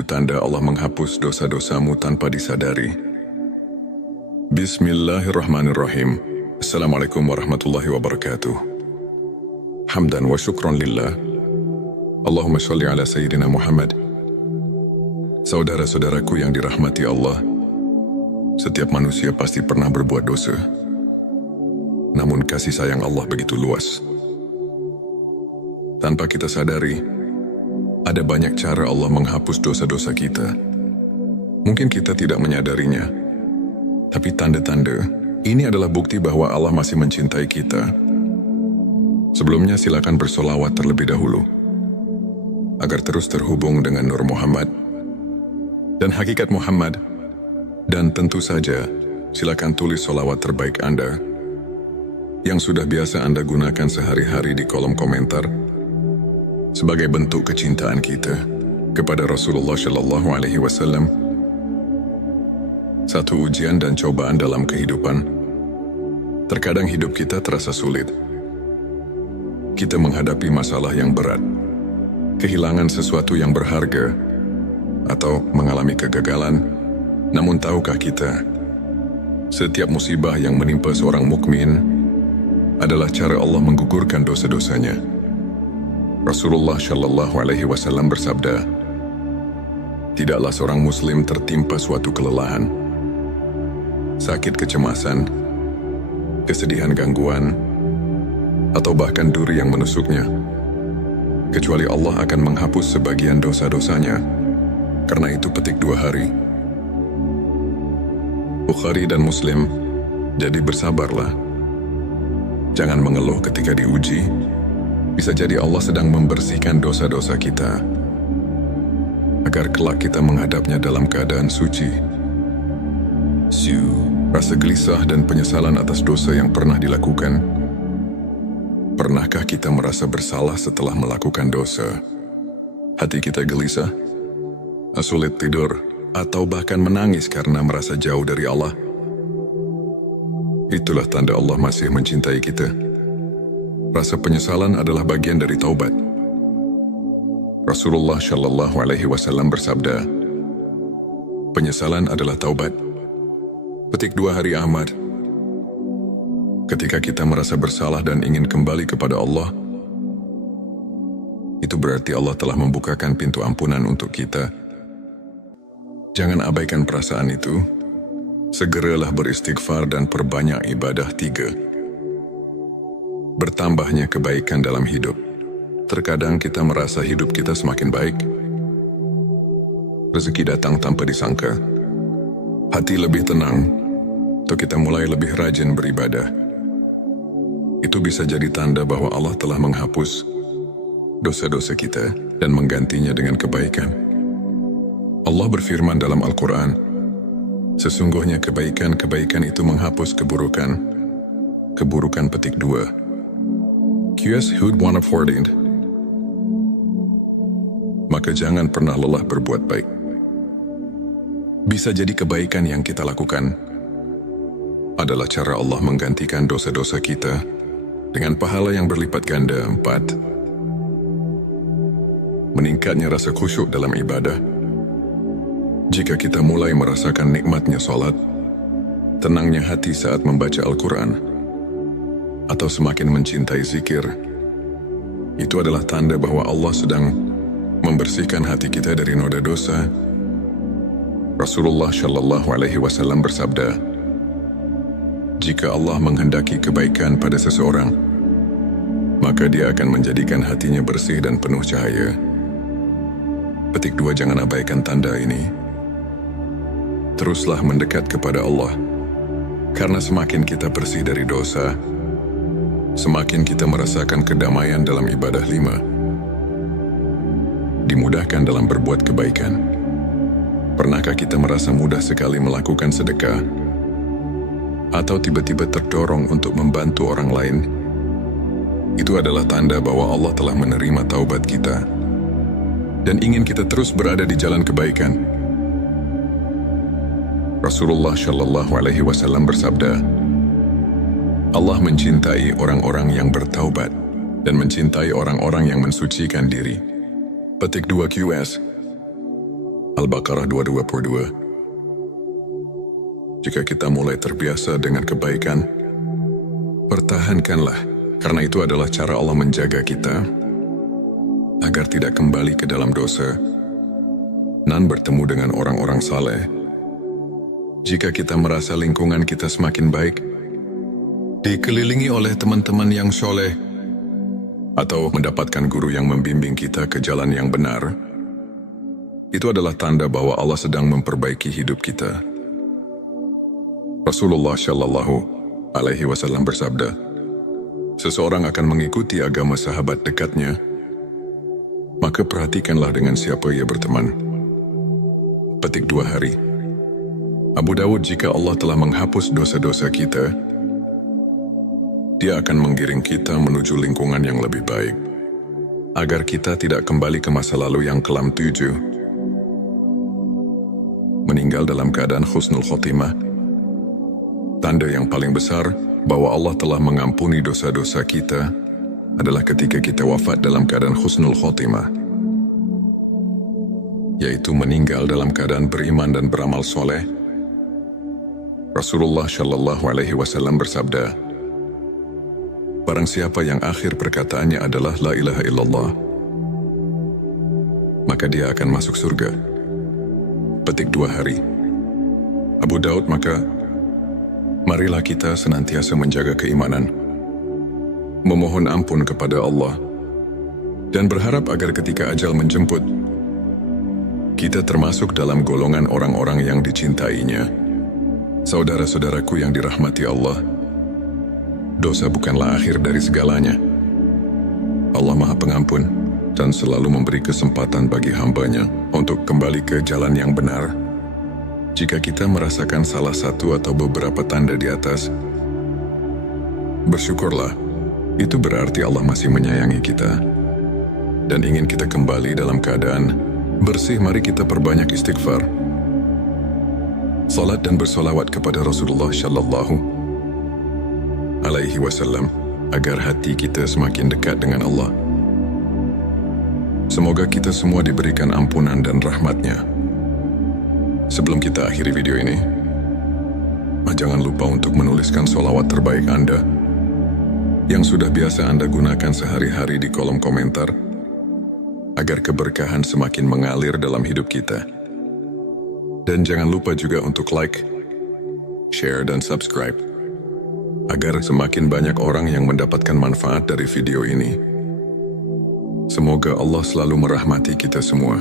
tanda Allah menghapus dosa-dosamu tanpa disadari. Bismillahirrahmanirrahim. Assalamualaikum warahmatullahi wabarakatuh. Hamdan wa syukran lillah. Allahumma sholli ala Sayyidina Muhammad. Saudara-saudaraku yang dirahmati Allah, setiap manusia pasti pernah berbuat dosa. Namun kasih sayang Allah begitu luas. Tanpa kita sadari, ada banyak cara Allah menghapus dosa-dosa kita. Mungkin kita tidak menyadarinya, tapi tanda-tanda ini adalah bukti bahwa Allah masih mencintai kita. Sebelumnya silakan bersolawat terlebih dahulu, agar terus terhubung dengan Nur Muhammad dan hakikat Muhammad. Dan tentu saja, silakan tulis solawat terbaik Anda yang sudah biasa Anda gunakan sehari-hari di kolom komentar sebagai bentuk kecintaan kita kepada Rasulullah Shallallahu Alaihi Wasallam. Satu ujian dan cobaan dalam kehidupan. Terkadang hidup kita terasa sulit. Kita menghadapi masalah yang berat, kehilangan sesuatu yang berharga, atau mengalami kegagalan. Namun tahukah kita, setiap musibah yang menimpa seorang mukmin adalah cara Allah menggugurkan dosa-dosanya. Rasulullah Shallallahu Alaihi Wasallam bersabda, tidaklah seorang muslim tertimpa suatu kelelahan, sakit kecemasan, kesedihan gangguan, atau bahkan duri yang menusuknya, kecuali Allah akan menghapus sebagian dosa-dosanya. Karena itu petik 2 hari. Bukhari dan Muslim, jadi bersabarlah. Jangan mengeluh ketika diuji. Bisa jadi Allah sedang membersihkan dosa-dosa kita, agar kelak kita menghadapnya dalam keadaan suci. Rasa gelisah dan penyesalan atas dosa yang pernah dilakukan. Pernahkah kita merasa bersalah setelah melakukan dosa? Hati kita gelisah, sulit tidur, atau bahkan menangis karena merasa jauh dari Allah. Itulah tanda Allah masih mencintai kita. Rasa penyesalan adalah bagian dari taubat. Rasulullah Shallallahu Alaihi Wasallam bersabda, penyesalan adalah taubat. Petik 2 hari Ahmad. Ketika kita merasa bersalah dan ingin kembali kepada Allah, itu berarti Allah telah membukakan pintu ampunan untuk kita. Jangan abaikan perasaan itu. Segeralah beristighfar dan perbanyak ibadah. 3. Bertambahnya kebaikan dalam hidup. Terkadang kita merasa hidup kita semakin baik. Rezeki datang tanpa disangka. Hati lebih tenang, atau kita mulai lebih rajin beribadah. Itu bisa jadi tanda bahwa Allah telah menghapus dosa-dosa kita dan menggantinya dengan kebaikan. Allah berfirman dalam Al-Quran, sesungguhnya kebaikan-kebaikan itu menghapus keburukan. Keburukan petik 2. QS Hud 114. Maka jangan pernah lelah berbuat baik. Bisa jadi kebaikan yang kita lakukan adalah cara Allah menggantikan dosa-dosa kita dengan pahala yang berlipat ganda. 4. Meningkatnya rasa khusyuk dalam ibadah. Jika kita mulai merasakan nikmatnya salat, tenangnya hati saat membaca Al-Quran, atau semakin mencintai zikir, itu adalah tanda bahwa Allah sedang membersihkan hati kita dari noda dosa. Rasulullah Shallallahu Alaihi Wasallam bersabda, jika Allah menghendaki kebaikan pada seseorang, maka Dia akan menjadikan hatinya bersih dan penuh cahaya. Petik 2. Jangan abaikan tanda ini. Teruslah mendekat kepada Allah, karena semakin kita bersih dari dosa, semakin kita merasakan kedamaian dalam ibadah. 5. Dimudahkan dalam berbuat kebaikan. Pernahkah kita merasa mudah sekali melakukan sedekah, atau tiba-tiba terdorong untuk membantu orang lain? Itu adalah tanda bahwa Allah telah menerima taubat kita dan ingin kita terus berada di jalan kebaikan. Rasulullah Shallallahu Alaihi Wasallam bersabda, Allah mencintai orang-orang yang bertaubat dan mencintai orang-orang yang mensucikan diri. Petik 2 QS. Al-Baqarah 222. Jika kita mulai terbiasa dengan kebaikan, pertahankanlah, karena itu adalah cara Allah menjaga kita agar tidak kembali ke dalam dosa dan bertemu dengan orang-orang saleh. Jika kita merasa lingkungan kita semakin baik, dikelilingi oleh teman-teman yang soleh, atau mendapatkan guru yang membimbing kita ke jalan yang benar, itu adalah tanda bahwa Allah sedang memperbaiki hidup kita. Rasulullah Shallallahu Alaihi Wasallam bersabda, seseorang akan mengikuti agama sahabat dekatnya, maka perhatikanlah dengan siapa ia berteman. Petik 2 hari. Abu Dawud, jika Allah telah menghapus dosa-dosa kita, Dia akan menggiring kita menuju lingkungan yang lebih baik, agar kita tidak kembali ke masa lalu yang kelam. 7. Meninggal dalam keadaan husnul khotimah. Tanda yang paling besar bahwa Allah telah mengampuni dosa-dosa kita adalah ketika kita wafat dalam keadaan husnul khotimah, yaitu meninggal dalam keadaan beriman dan beramal soleh. Rasulullah Shallallahu Alaihi Wasallam bersabda, barang siapa yang akhir perkataannya adalah La ilaha illallah, maka dia akan masuk surga. Petik 2 hari. Abu Daud, maka marilah kita senantiasa menjaga keimanan, memohon ampun kepada Allah, dan berharap agar ketika ajal menjemput, kita termasuk dalam golongan orang-orang yang dicintainya. Saudara-saudaraku yang dirahmati Allah, dosa bukanlah akhir dari segalanya. Allah Maha Pengampun dan selalu memberi kesempatan bagi hambanya untuk kembali ke jalan yang benar. Jika kita merasakan salah satu atau beberapa tanda di atas, bersyukurlah. Itu berarti Allah masih menyayangi kita dan ingin kita kembali dalam keadaan bersih. Mari kita perbanyak istighfar, salat dan bersolawat kepada Rasulullah Shallallahu Alaihi Wasallam agar hati kita semakin dekat dengan Allah. Semoga kita semua diberikan ampunan dan rahmatnya. Sebelum kita akhiri video ini, jangan lupa untuk menuliskan sholawat terbaik Anda yang sudah biasa Anda gunakan sehari-hari di kolom komentar, agar keberkahan semakin mengalir dalam hidup kita. Dan jangan lupa juga untuk like, share, dan subscribe, agar semakin banyak orang yang mendapatkan manfaat dari video ini. Semoga Allah selalu merahmati kita semua.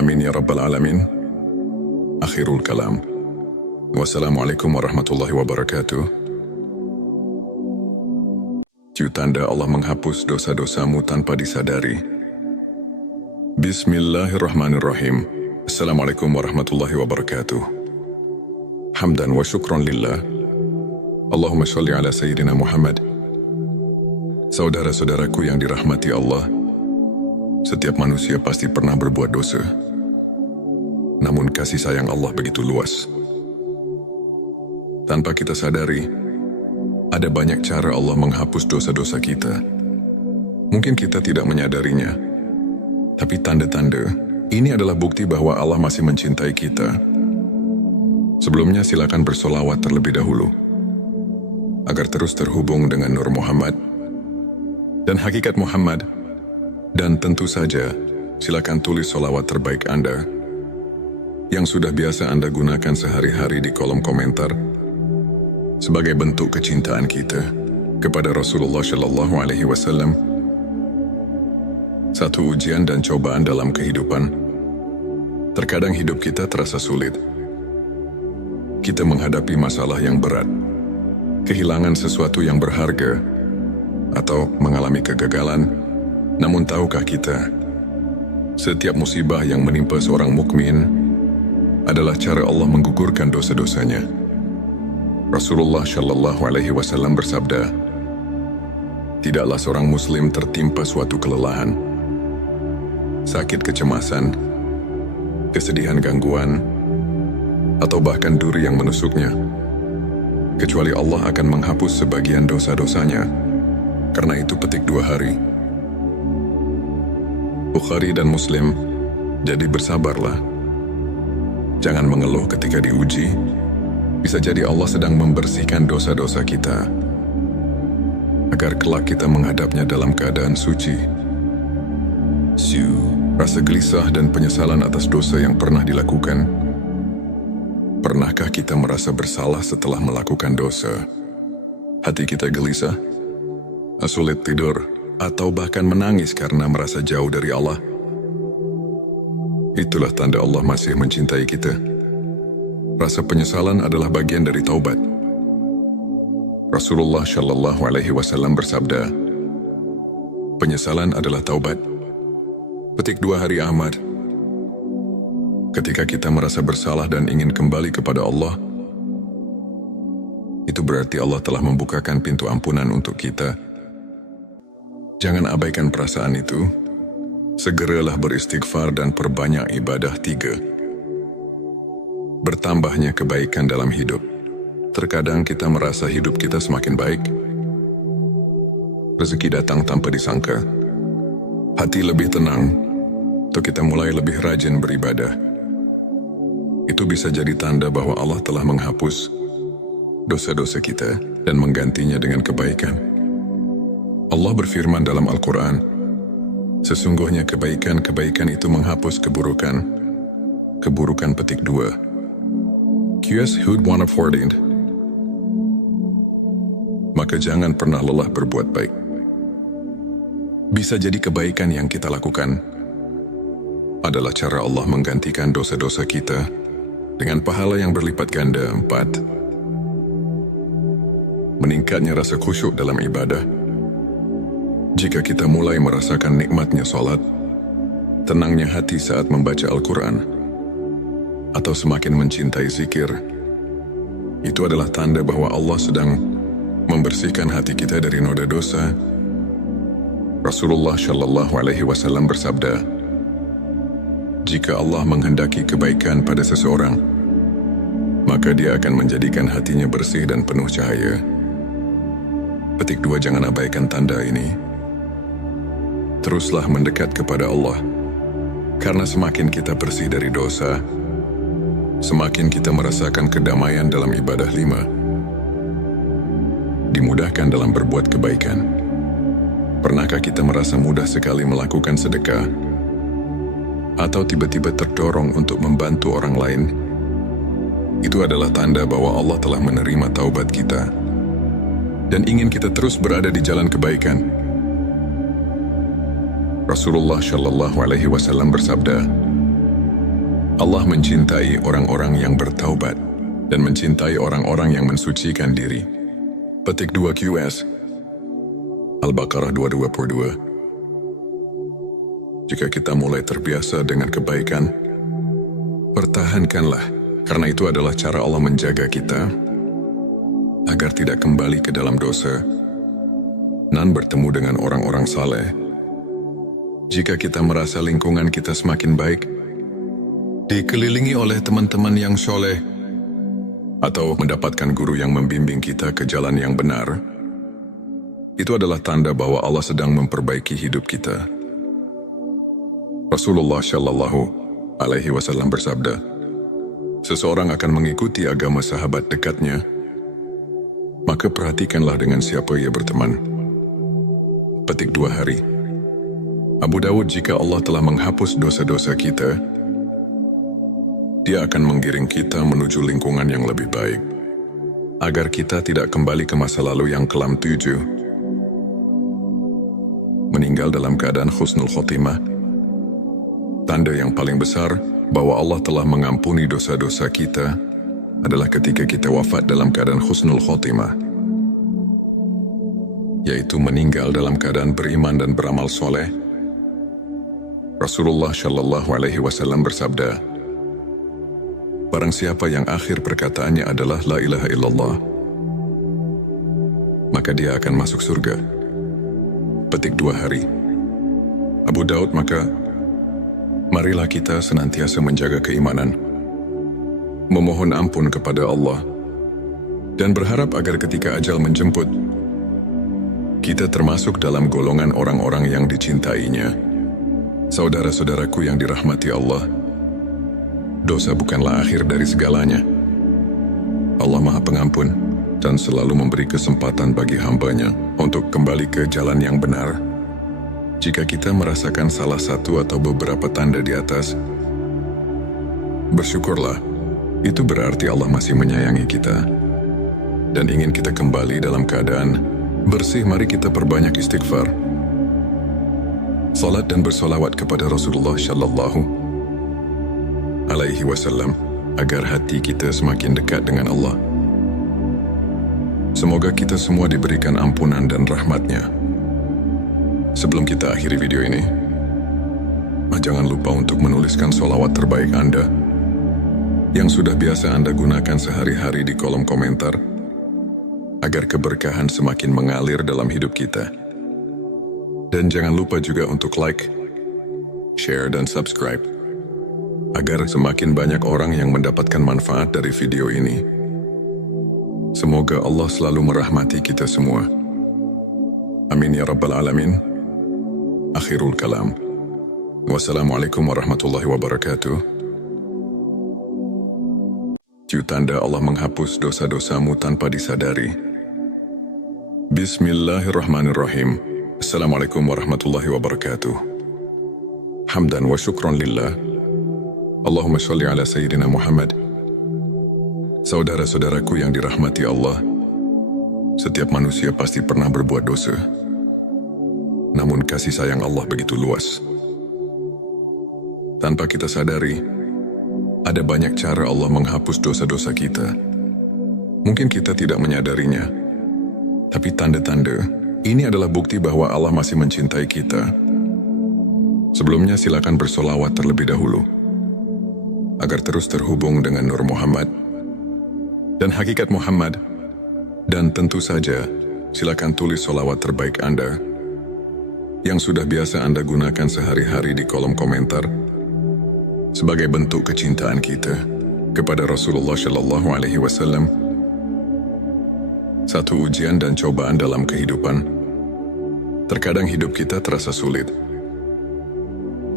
Amin ya Rabbal Alamin. Akhirul kalam. Wassalamualaikum warahmatullahi wabarakatuh. Tanda Allah menghapus dosa-dosamu tanpa disadari. Bismillahirrahmanirrahim. Assalamualaikum warahmatullahi wabarakatuh. Hamdan wa syukron lillah. Allahumma sholli ala Sayyidina Muhammad. Saudara-saudaraku yang dirahmati Allah, setiap manusia pasti pernah berbuat dosa. Namun kasih sayang Allah begitu luas. Tanpa kita sadari, ada banyak cara Allah menghapus dosa-dosa kita. Mungkin kita tidak menyadarinya, tapi tanda-tanda ini adalah bukti bahwa Allah masih mencintai kita. Sebelumnya silakan bersolawat terlebih dahulu, agar terus terhubung dengan Nur Muhammad dan hakikat Muhammad. Dan tentu saja, silakan tulis solawat terbaik Anda yang sudah biasa Anda gunakan sehari-hari di kolom komentar, sebagai bentuk kecintaan kita kepada Rasulullah Shallallahu Alaihi Wasallam. Satu ujian dan cobaan dalam kehidupan. Terkadang hidup kita terasa sulit. Kita menghadapi masalah yang berat, kehilangan sesuatu yang berharga, atau mengalami kegagalan. Namun tahukah kita, setiap musibah yang menimpa seorang mukmin adalah cara Allah menggugurkan dosa-dosanya. Rasulullah Shallallahu Alaihi Wasallam bersabda, tidaklah seorang muslim tertimpa suatu kelelahan, sakit, kecemasan, kesedihan, gangguan, atau bahkan duri yang menusuknya, kecuali Allah akan menghapus sebagian dosa-dosanya. Karena itu petik 2 hari. Bukhari dan Muslim Jadi bersabarlah. Jangan mengeluh ketika diuji. Bisa jadi Allah sedang membersihkan dosa-dosa kita, agar kelak kita menghadapnya dalam keadaan suci. Rasa gelisah dan penyesalan atas dosa yang pernah dilakukan. Pernahkah kita merasa bersalah setelah melakukan dosa? Hati kita gelisah, sulit tidur, atau bahkan menangis karena merasa jauh dari Allah. Itulah tanda Allah masih mencintai kita. Rasa penyesalan adalah bagian dari taubat. Rasulullah Shallallahu Alaihi Wasallam bersabda, penyesalan adalah taubat. Petik 2 Hari Ahmad. Ketika kita merasa bersalah dan ingin kembali kepada Allah, itu berarti Allah telah membukakan pintu ampunan untuk kita. Jangan abaikan perasaan itu. Segeralah beristighfar dan perbanyak ibadah. 3. Bertambahnya kebaikan dalam hidup. Terkadang kita merasa hidup kita semakin baik. Rezeki datang tanpa disangka. Hati lebih tenang, atau kita mulai lebih rajin beribadah. Itu bisa jadi tanda bahwa Allah telah menghapus dosa-dosa kita dan menggantinya dengan kebaikan. Allah berfirman dalam Al-Quran, sesungguhnya kebaikan-kebaikan itu menghapus keburukan. Keburukan petik 2. QS Hud 114. Maka jangan pernah lelah berbuat baik. Bisa jadi kebaikan yang kita lakukan adalah cara Allah menggantikan dosa-dosa kita dengan pahala yang berlipat ganda. 4. Meningkatnya rasa khusyuk dalam ibadah. Jika kita mulai merasakan nikmatnya salat, tenangnya hati saat membaca Al-Quran, atau semakin mencintai zikir, itu adalah tanda bahwa Allah sedang membersihkan hati kita dari noda dosa. Rasulullah Shallallahu Alaihi Wasallam bersabda, jika Allah menghendaki kebaikan pada seseorang, maka Dia akan menjadikan hatinya bersih dan penuh cahaya. Petik 2. Jangan abaikan tanda ini. Teruslah mendekat kepada Allah, karena semakin kita bersih dari dosa, semakin kita merasakan kedamaian dalam ibadah. 5. Dimudahkan dalam berbuat kebaikan. Pernahkah kita merasa mudah sekali melakukan sedekah, atau tiba-tiba terdorong untuk membantu orang lain? Itu adalah tanda bahwa Allah telah menerima taubat kita dan ingin kita terus berada di jalan kebaikan. Rasulullah Shallallahu Alaihi Wasallam bersabda, Allah mencintai orang-orang yang bertaubat dan mencintai orang-orang yang mensucikan diri. Petik 2 QS Al-Baqarah 222. Jika kita mulai terbiasa dengan kebaikan, pertahankanlah, karena itu adalah cara Allah menjaga kita agar tidak kembali ke dalam dosa dan bertemu dengan orang-orang saleh. Jika kita merasa lingkungan kita semakin baik, dikelilingi oleh teman-teman yang soleh, atau mendapatkan guru yang membimbing kita ke jalan yang benar, itu adalah tanda bahwa Allah sedang memperbaiki hidup kita. Rasulullah Shallallahu Alaihi Wasallam bersabda, seseorang akan mengikuti agama sahabat dekatnya, maka perhatikanlah dengan siapa ia berteman. Petik 2 hari. Abu Dawud, jika Allah telah menghapus dosa-dosa kita, Dia akan menggiring kita menuju lingkungan yang lebih baik, agar kita tidak kembali ke masa lalu yang kelam. 7. Meninggal dalam keadaan husnul khotimah. Tanda yang paling besar bahwa Allah telah mengampuni dosa-dosa kita adalah ketika kita wafat dalam keadaan husnul khotimah, yaitu meninggal dalam keadaan beriman dan beramal soleh. Rasulullah Shallallahu Alaihi Wasallam bersabda, barang siapa yang akhir perkataannya adalah La ilaha illallah, maka dia akan masuk surga. Petik 2 hari. Abu Daud, maka marilah kita senantiasa menjaga keimanan, memohon ampun kepada Allah, dan berharap agar ketika ajal menjemput, kita termasuk dalam golongan orang-orang yang dicintainya. Saudara-saudaraku yang dirahmati Allah, dosa bukanlah akhir dari segalanya. Allah Maha Pengampun dan selalu memberi kesempatan bagi hamba-Nya untuk kembali ke jalan yang benar. Jika kita merasakan salah satu atau beberapa tanda di atas, bersyukurlah. Itu berarti Allah masih menyayangi kita dan ingin kita kembali dalam keadaan bersih. Mari kita perbanyak istighfar, salat dan bersolawat kepada Rasulullah Shallallahu Alaihi Wasallam agar hati kita semakin dekat dengan Allah. Semoga kita semua diberikan ampunan dan rahmat-Nya. Sebelum kita akhiri video ini, jangan lupa untuk menuliskan sholawat terbaik Anda yang sudah biasa Anda gunakan sehari-hari di kolom komentar agar keberkahan semakin mengalir dalam hidup kita. Dan jangan lupa juga untuk like, share, dan subscribe agar semakin banyak orang yang mendapatkan manfaat dari video ini. Semoga Allah selalu merahmati kita semua. Amin ya Rabbal Alamin. Akhirul kalam. Wassalamualaikum warahmatullahi wabarakatuh. Tanda Allah menghapus dosa-dosamu tanpa disadari. Bismillahirrahmanirrahim. Assalamualaikum warahmatullahi wabarakatuh. Hamdan wa syukran lillah. Allahumma sholli ala Sayyidina Muhammad. Saudara-saudaraku yang dirahmati Allah, setiap manusia pasti pernah berbuat dosa. Namun kasih sayang Allah begitu luas. Tanpa kita sadari, ada banyak cara Allah menghapus dosa-dosa kita. Mungkin kita tidak menyadarinya, tapi tanda-tanda ini adalah bukti bahwa Allah masih mencintai kita. Sebelumnya silakan bersolawat terlebih dahulu agar terus terhubung dengan Nur Muhammad dan hakikat Muhammad. Dan tentu saja, silakan tulis solawat terbaik Anda yang sudah biasa Anda gunakan sehari-hari di kolom komentar sebagai bentuk kecintaan kita kepada Rasulullah Shallallahu Alaihi Wasallam. Satu ujian dan cobaan dalam kehidupan. Terkadang hidup kita terasa sulit.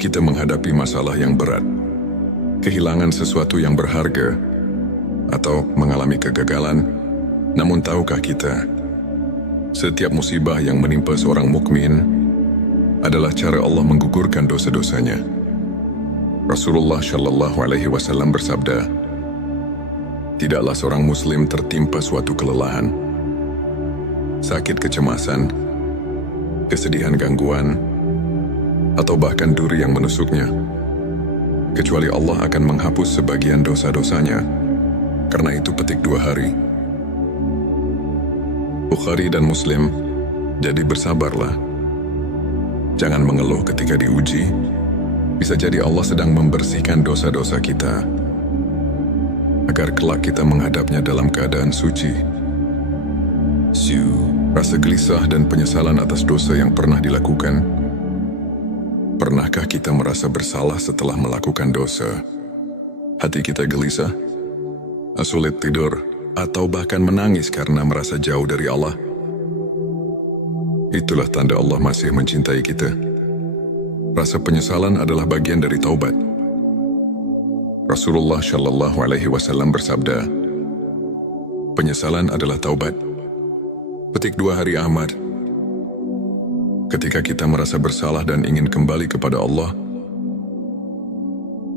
Kita menghadapi masalah yang berat, kehilangan sesuatu yang berharga, atau mengalami kegagalan. Namun tahukah kita, setiap musibah yang menimpa seorang mukmin adalah cara Allah menggugurkan dosa-dosanya. Rasulullah Shallallahu Alaihi Wasallam bersabda, tidaklah seorang muslim tertimpa suatu kelelahan, sakit kecemasan, kesedihan gangguan, atau bahkan duri yang menusuknya, kecuali Allah akan menghapus sebagian dosa-dosanya. Karena itu petik 2 hari. Bukhari dan Muslim. Jadi bersabarlah. Jangan mengeluh ketika diuji. Bisa jadi Allah sedang membersihkan dosa-dosa kita agar kelak kita menghadapnya dalam keadaan suci. Rasa gelisah dan penyesalan atas dosa yang pernah dilakukan. Pernahkah kita merasa bersalah setelah melakukan dosa? Hati kita gelisah, sulit tidur, atau bahkan menangis karena merasa jauh dari Allah. Itulah tanda Allah masih mencintai kita. Rasa penyesalan adalah bagian dari taubat. Rasulullah Shallallahu Alaihi Wasallam bersabda, penyesalan adalah taubat. Petik 2 hari Ahmad. Ketika kita merasa bersalah dan ingin kembali kepada Allah,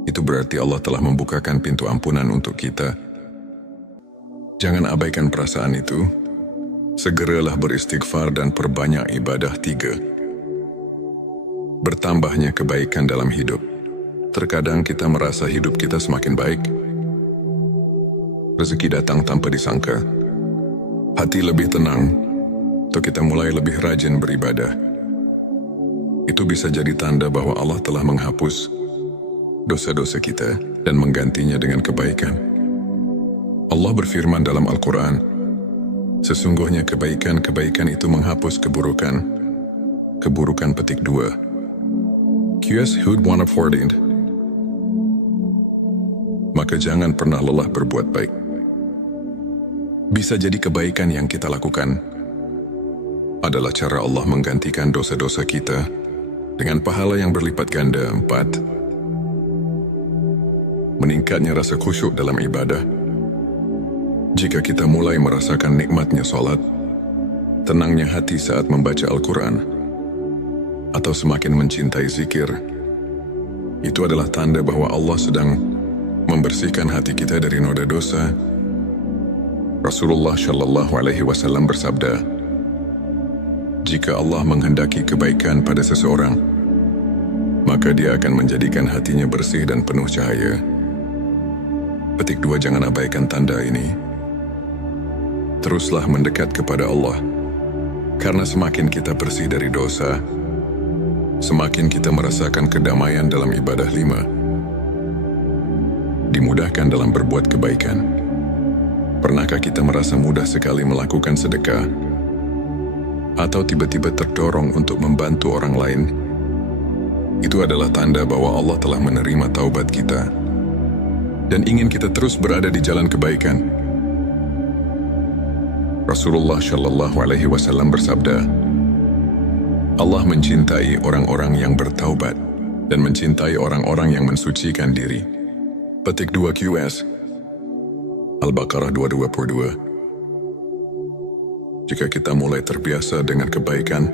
itu berarti Allah telah membukakan pintu ampunan untuk kita. Jangan abaikan perasaan itu. Segeralah beristighfar dan perbanyak ibadah. 3. Bertambahnya kebaikan dalam hidup. Terkadang kita merasa hidup kita semakin baik. Rezeki datang tanpa disangka. Hati lebih tenang, atau kita mulai lebih rajin beribadah. Itu bisa jadi tanda bahwa Allah telah menghapus dosa-dosa kita dan menggantinya dengan kebaikan. Allah berfirman dalam Al-Quran, sesungguhnya kebaikan-kebaikan itu menghapus keburukan. Keburukan petik 2. QS Hud 114. Maka jangan pernah lelah berbuat baik. Bisa jadi kebaikan yang kita lakukan adalah cara Allah menggantikan dosa-dosa kita dengan pahala yang berlipat ganda. 4. Meningkatnya rasa khusyuk dalam ibadah. Jika kita mulai merasakan nikmatnya solat, tenangnya hati saat membaca Al-Quran, atau semakin mencintai zikir, itu adalah tanda bahwa Allah sedang membersihkan hati kita dari noda dosa. Rasulullah Shallallahu Alaihi Wasallam bersabda, jika Allah menghendaki kebaikan pada seseorang, maka Dia akan menjadikan hatinya bersih dan penuh cahaya. Petik 2. Jangan abaikan tanda ini. Teruslah mendekat kepada Allah, karena semakin kita bersih dari dosa, semakin kita merasakan kedamaian dalam ibadah. 5. Dimudahkan dalam berbuat kebaikan. Pernahkah kita merasa mudah sekali melakukan sedekah, atau tiba-tiba terdorong untuk membantu orang lain? Itu adalah tanda bahwa Allah telah menerima taubat kita dan ingin kita terus berada di jalan kebaikan. Rasulullah Shallallahu Alaihi Wasallam bersabda, Allah mencintai orang-orang yang bertaubat dan mencintai orang-orang yang mensucikan diri. Petik 2 QS Al-Baqarah 222. Jika kita mulai terbiasa dengan kebaikan,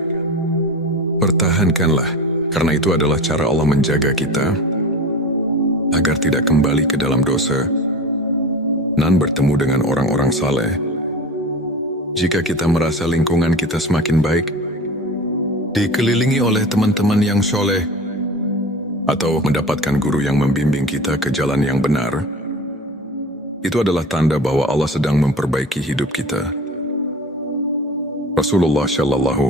pertahankanlah, karena itu adalah cara Allah menjaga kita agar tidak kembali ke dalam dosa dan bertemu dengan orang-orang saleh. Jika kita merasa lingkungan kita semakin baik, dikelilingi oleh teman-teman yang soleh, atau mendapatkan guru yang membimbing kita ke jalan yang benar, itu adalah tanda bahwa Allah sedang memperbaiki hidup kita. Rasulullah Shallallahu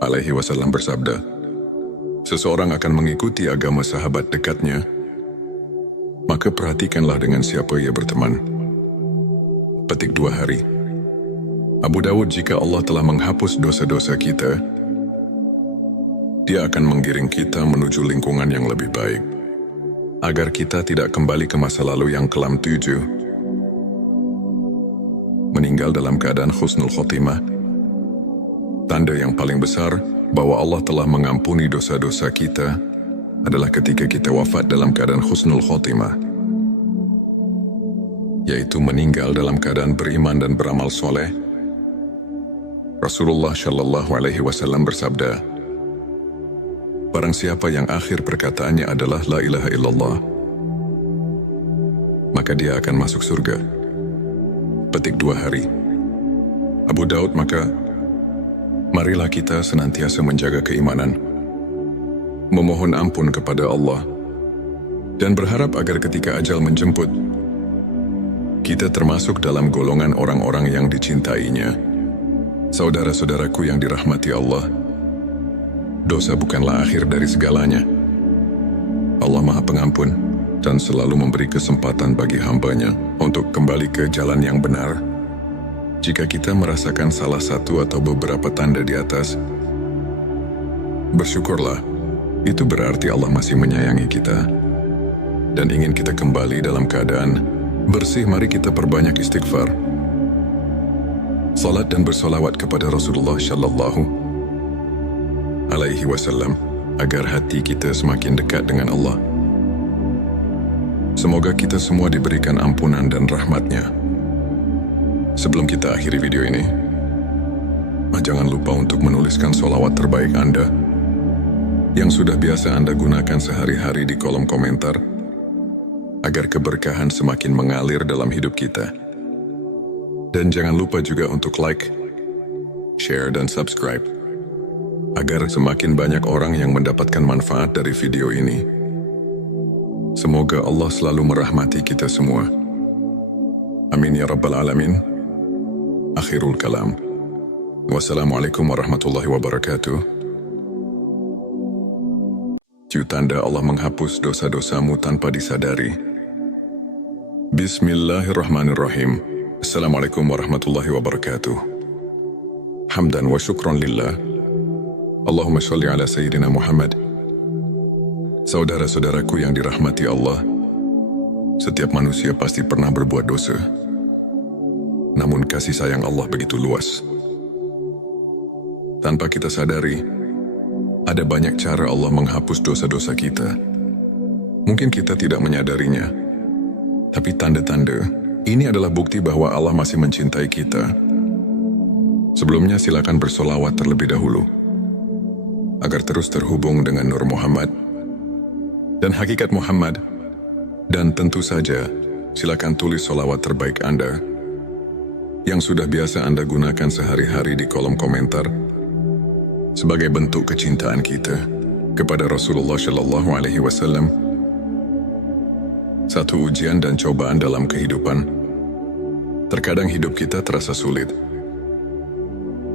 Alaihi Wasallam bersabda, seseorang akan mengikuti agama sahabat dekatnya, maka perhatikanlah dengan siapa ia berteman. Petik 2 hari. Abu Dawud, jika Allah telah menghapus dosa-dosa kita, Dia akan menggiring kita menuju lingkungan yang lebih baik, agar kita tidak kembali ke masa lalu yang kelam. 7. Meninggal dalam keadaan husnul khotimah. Tanda yang paling besar bahwa Allah telah mengampuni dosa-dosa kita adalah ketika kita wafat dalam keadaan husnul khotimah, yaitu meninggal dalam keadaan beriman dan beramal soleh. Rasulullah Shallallahu Alaihi Wasallam bersabda, barang siapa yang akhir perkataannya adalah la ilaha illallah, maka dia akan masuk surga. Petik 2 hari. Abu Daud, maka marilah kita senantiasa menjaga keimanan, memohon ampun kepada Allah, dan berharap agar ketika ajal menjemput, kita termasuk dalam golongan orang-orang yang dicintainya. Saudara-saudaraku yang dirahmati Allah, dosa bukanlah akhir dari segalanya. Allah Maha Pengampun dan selalu memberi kesempatan bagi hamba-Nya untuk kembali ke jalan yang benar. Jika kita merasakan salah satu atau beberapa tanda di atas, bersyukurlah. Itu berarti Allah masih menyayangi kita dan ingin kita kembali dalam keadaan bersih. Mari kita perbanyak istighfar, salat dan bersolawat kepada Rasulullah Shallallahu Alaihi Wasallam agar hati kita semakin dekat dengan Allah. Semoga kita semua diberikan ampunan dan rahmat-Nya. Sebelum kita akhiri video ini, jangan lupa untuk menuliskan sholawat terbaik Anda yang sudah biasa Anda gunakan sehari-hari di kolom komentar, agar keberkahan semakin mengalir dalam hidup kita. Dan jangan lupa juga untuk like, share, dan subscribe, agar semakin banyak orang yang mendapatkan manfaat dari video ini. Semoga Allah selalu merahmati kita semua. Amin ya Rabbal Alamin. Akhirul kalam. Wassalamualaikum warahmatullahi wabarakatuh. Tanda Allah menghapus dosa-dosamu tanpa disadari. Bismillahirrahmanirrahim. Assalamualaikum warahmatullahi wabarakatuh. Hamdan wa syukran lillah. Allahumma sholli ala Sayyidina Muhammad. Saudara-saudaraku yang dirahmati Allah, setiap manusia pasti pernah berbuat dosa. Namun kasih sayang Allah begitu luas. Tanpa kita sadari, Ada banyak cara Allah menghapus dosa-dosa kita. Mungkin kita tidak menyadarinya, tapi tanda-tanda ini adalah bukti bahwa Allah masih mencintai kita. Sebelumnya silakan bersolawat terlebih dahulu, agar terus terhubung dengan Nur Muhammad dan hakikat Muhammad. Dan tentu saja, silakan tulis solawat terbaik Anda yang sudah biasa Anda gunakan sehari-hari di kolom komentar sebagai bentuk kecintaan kita kepada Rasulullah Shallallahu Alaihi Wasallam. Satu ujian dan cobaan dalam kehidupan. Terkadang hidup kita terasa sulit.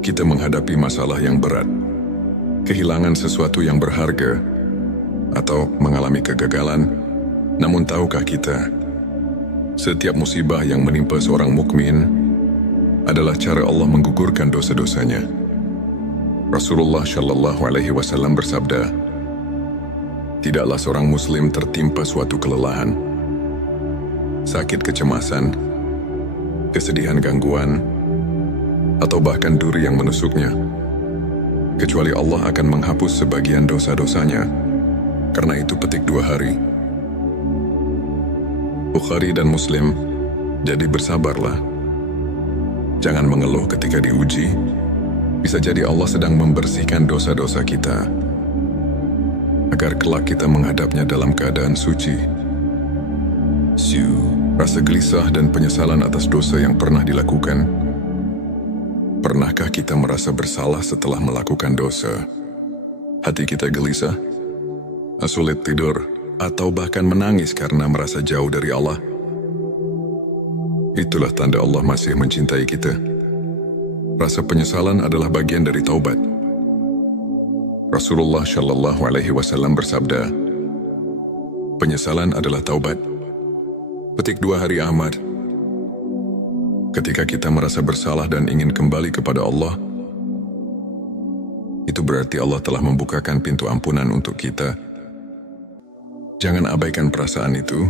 Kita menghadapi masalah yang berat, kehilangan sesuatu yang berharga, atau mengalami kegagalan. Namun tahukah kita, setiap musibah yang menimpa seorang mukmin adalah cara Allah menggugurkan dosa-dosanya. Rasulullah Shallallahu Alaihi Wasallam bersabda, tidaklah seorang muslim tertimpa suatu kelelahan, sakit kecemasan, kesedihan gangguan, atau bahkan duri yang menusuknya, kecuali Allah akan menghapus sebagian dosa-dosanya. Karena itu petik 2 hari. Bukhari dan Muslim, jadi bersabarlah. Jangan mengeluh ketika diuji. Bisa jadi Allah sedang membersihkan dosa-dosa kita, agar kelak kita menghadapnya dalam keadaan suci. Rasa gelisah dan penyesalan atas dosa yang pernah dilakukan. Pernahkah kita merasa bersalah setelah melakukan dosa? Hati kita gelisah, sulit tidur, atau bahkan menangis karena merasa jauh dari Allah. Itulah tanda Allah masih mencintai kita. Rasa penyesalan adalah bagian dari taubat. Rasulullah Shallallahu Alaihi Wasallam bersabda, penyesalan adalah taubat. Petik 2 hari Ahmad. Ketika kita merasa bersalah dan ingin kembali kepada Allah, itu berarti Allah telah membukakan pintu ampunan untuk kita. Jangan abaikan perasaan itu.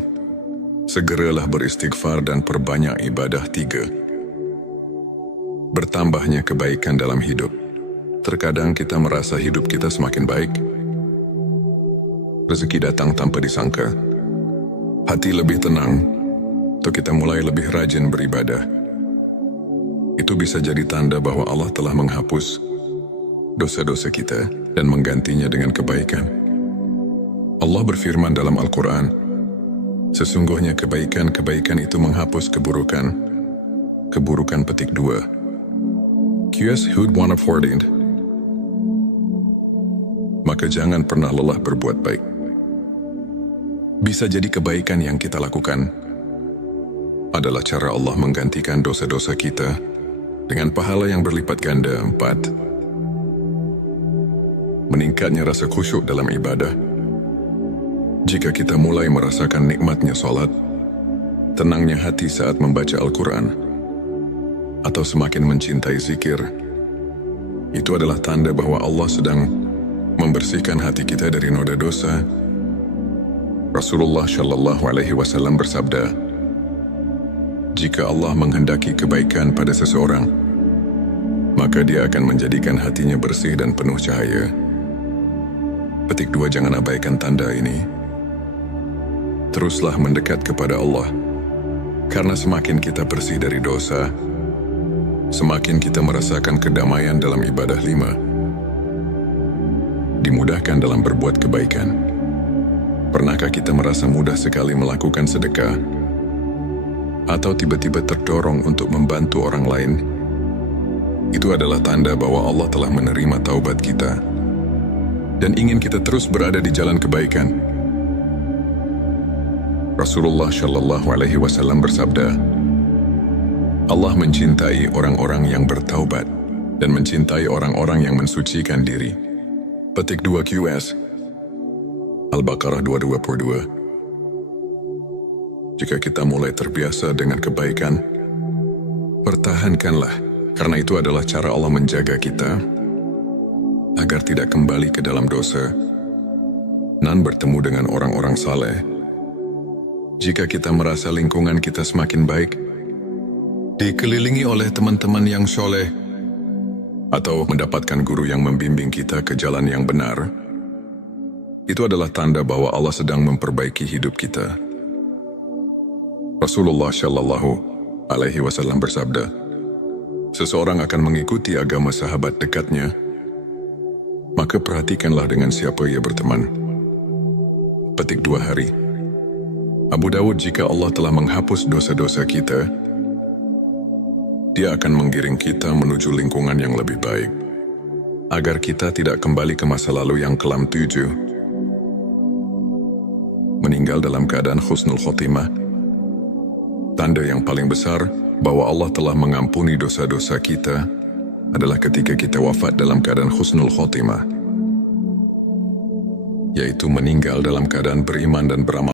Segeralah beristighfar dan perbanyak ibadah. 3. Bertambahnya kebaikan dalam hidup. Terkadang kita merasa hidup kita semakin baik. Rezeki datang tanpa disangka. Hati lebih tenang, atau kita mulai lebih rajin beribadah. Itu bisa jadi tanda bahwa Allah telah menghapus dosa-dosa kita dan menggantinya dengan kebaikan. Allah berfirman dalam Al-Quran, sesungguhnya kebaikan-kebaikan itu menghapus keburukan. Keburukan petik 2. QS Hud 114. Maka jangan pernah lelah berbuat baik. Bisa jadi kebaikan yang kita lakukan adalah cara Allah menggantikan dosa-dosa kita dengan pahala yang berlipat ganda. 4. Meningkatnya rasa khusyuk dalam ibadah. Jika kita mulai merasakan nikmatnya salat, tenangnya hati saat membaca Al-Quran, atau semakin mencintai zikir, itu adalah tanda bahwa Allah sedang membersihkan hati kita dari noda dosa. Rasulullah Shallallahu Alaihi Wasallam bersabda, jika Allah menghendaki kebaikan pada seseorang, maka Dia akan menjadikan hatinya bersih dan penuh cahaya. Petik 2. Jangan abaikan tanda ini. Teruslah mendekat kepada Allah, karena semakin kita bersih dari dosa, semakin kita merasakan kedamaian dalam ibadah. 5. Dimudahkan dalam berbuat kebaikan. Pernahkah kita merasa mudah sekali melakukan sedekah, atau tiba-tiba terdorong untuk membantu orang lain? Itu adalah tanda bahwa Allah telah menerima taubat kita dan ingin kita terus berada di jalan kebaikan. Rasulullah Shallallahu Alaihi Wasallam bersabda, Allah mencintai orang-orang yang bertaubat dan mencintai orang-orang yang mensucikan diri. Petik 2 QS Al-Baqarah 222. Jika kita mulai terbiasa dengan kebaikan, pertahankanlah, karena itu adalah cara Allah menjaga kita agar tidak kembali ke dalam dosa dan bertemu dengan orang-orang saleh. Jika kita merasa lingkungan kita semakin baik, dikelilingi oleh teman-teman yang soleh, atau mendapatkan guru yang membimbing kita ke jalan yang benar, itu adalah tanda bahwa Allah sedang memperbaiki hidup kita. Rasulullah Shallallahu Alaihi Wasallam bersabda, seseorang akan mengikuti agama sahabat dekatnya, maka perhatikanlah dengan siapa ia berteman. Petik 2 hari. Abu Dawud, jika Allah telah menghapus dosa-dosa kita, Dia akan menggiring kita menuju lingkungan yang lebih baik, agar kita tidak kembali ke masa lalu yang kelam 7. Meninggal dalam keadaan husnul khotimah. Tanda yang paling besar bahwa Allah telah mengampuni dosa-dosa kita adalah ketika kita wafat dalam keadaan husnul khotimah, yaitu meninggal dalam keadaan beriman dan beramal